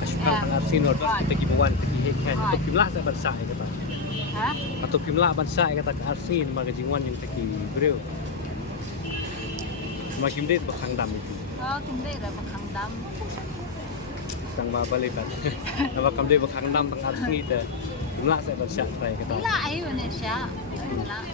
Kasukan ang arsinod kita gibuan kita atau jumlah sa bansa kata. Ha? Atau jumlah bansa kata ke arsin magajingwan yung taki bro. Makim dit bakang dam itu. Hindi ra pakhangdam. Sang mabalikat. Nabakam dit bakang dam tang arsin ita. Jumlah sa bansa tay kata. Wala ayo na siya. Wala.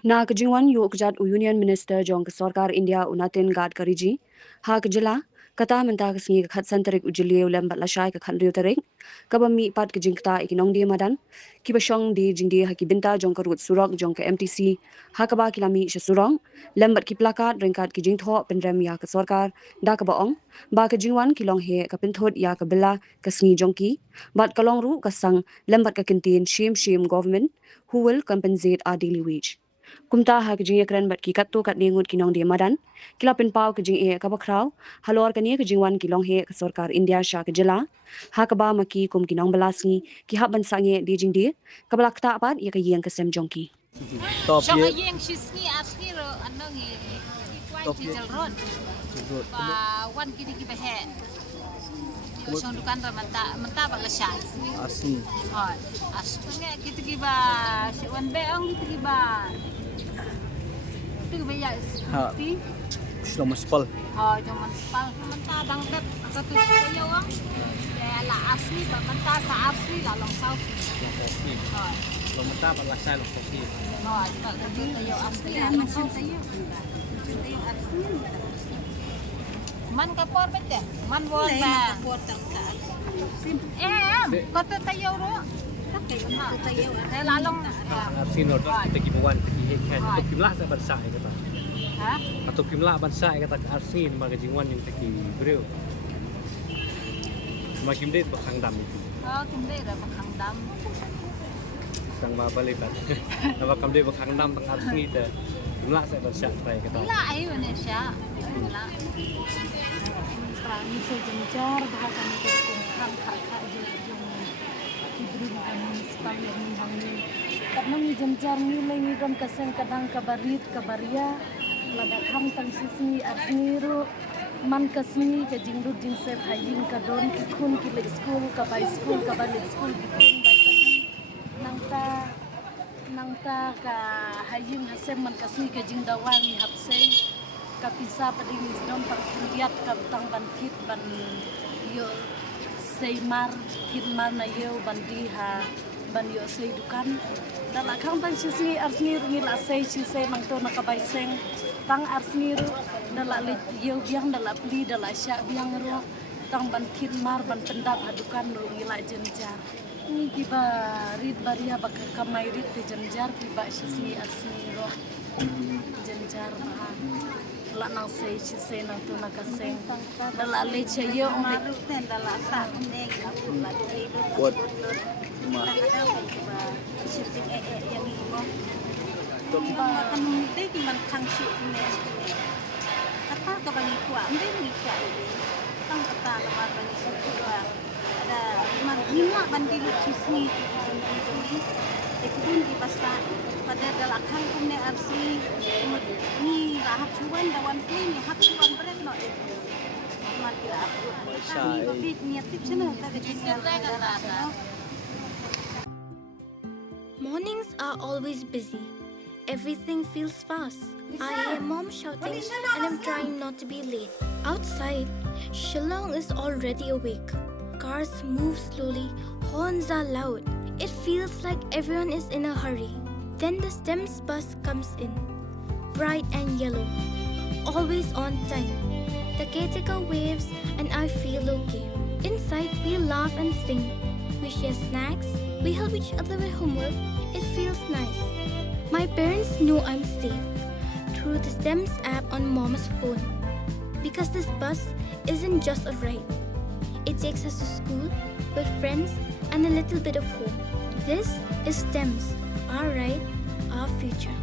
Na kejingwan yu kejat Union Minister jong ke Sarkar India Unatin Gadkari ji ha kejela kata menta kesengi ke khatsan tarik ujili ulem bat lasai ke khandriu tarik kabami pat kejing kata ikinong dia madan ki basong di jingdi ha ki binta jong ke rut surok jong ke MTC ha kaba kilami surong lembat ki plakat ringkat ki jingtho pendrem ya ke Sarkar da ke baong ba kejingwan kilong he ke pinthot ya ke bela kesengi jongki bat kalong ru kasang lembat ke kintin shim government who will compensate our daily wage kumta ha kejing ekran bat ki katto kat ningut kinong dia madan kila pin pau kejing e ka bakrau halor kania kejing wan kilong he ke sarkar India sha ke jela ha ka ba maki kum kinong belasni ki ha ban sange di jing di ka balak ta pat ye ka yeng ke sem jongki Top Siya ye. ngayeng sisngi asni ro ano ngi kwai Top ye. diesel road. Ba wan kini ki bahe. Yo song dukan ra manta ba lasai. Arsin. Hoy. Asnge kita ki ba si wan beong kita ki ba. Itu ba ya. Ha. Ti. Sudah maspal. Hoy cuman spal manta bang dep ka tu yo ang. La asli ba manta sa asli la long south. Hoy. Pemeta lasai lo kopi. Hoy ba ka tu tayo asli macam tayo. Tayo asli. Man kapor bete, man won ba. Kata tayo ro. Tayo lalong na. Arsinod kita gibuan kita atau jumlah sa bansa kata. Ha? Atau jumlah bansa kata ke arsin magajingwan yung taki bro. Makim dit bakang dam itu. Hindi ra pakhangdam. Sang mabalikat. Nabakam dit bakang dam tang arsin ita. Jumlah sa bansa tay kata. Wala ayo na siya. Wala. Kami sejenjar bahasa mengkumpulkan kakak jeng hidrin kami municipal yang menghangi karena mi jenjar nilai ngidam kaseng kadang kabarit kabaria lada kam tang sisni arsniru man kasni ke jingdut jing sep hayin kadon kikun kilik school kabai school kabalik school kikun baikali nangta ka hayin hasem man kasni ke jingdawang hapseng kapisa pading dom pang kuliat kaptang bantit ban yo seimar kitmar na yo bandiha ban yo sei dukan dala kang tang sisi arsni ngi la sei sisi mang to nakabay seng tang arsni ru dala le yo biang dala pli dala sya biang ru tang bantit mar ban pendap hadukan ru ngi la jenjar ni kiba rit baria bak kamai rit te jenjar kiba sisi arsni ru jenjar bah la nang sei chi sei nang tu nakaseng dala le che yo ong Maru ten dala sa ne aku la dei do. Kuat. Ada ba shifting yang imo. Ba kan te ki man khang shi ne. Kata ka bagi kuat, ande ni kuat. Tang kata la mar bagi su kuat. Ada man nima bandilu chisni ni. Ekdun di pasar pada dalam kangkung ni arsi ni rahap cuan dawan ni hak cuan berat no mati lah ni babit niat tip sana tak ada. Mornings are always busy. Everything feels fast. I hear mom shouting and I'm trying not to be late. Outside, Shillong is already awake. Cars move slowly, horns are loud. It feels like everyone is in a hurry. Then the STEMS bus comes in, bright and yellow, always on time. The caretaker waves and I feel okay. Inside, we laugh and sing. We share snacks, we help each other with homework. It feels nice. My parents know I'm safe through the STEMS app on mom's phone. Because this bus isn't just a ride. It takes us to school with friends and a little bit of hope. This is STEMS, our right, our future.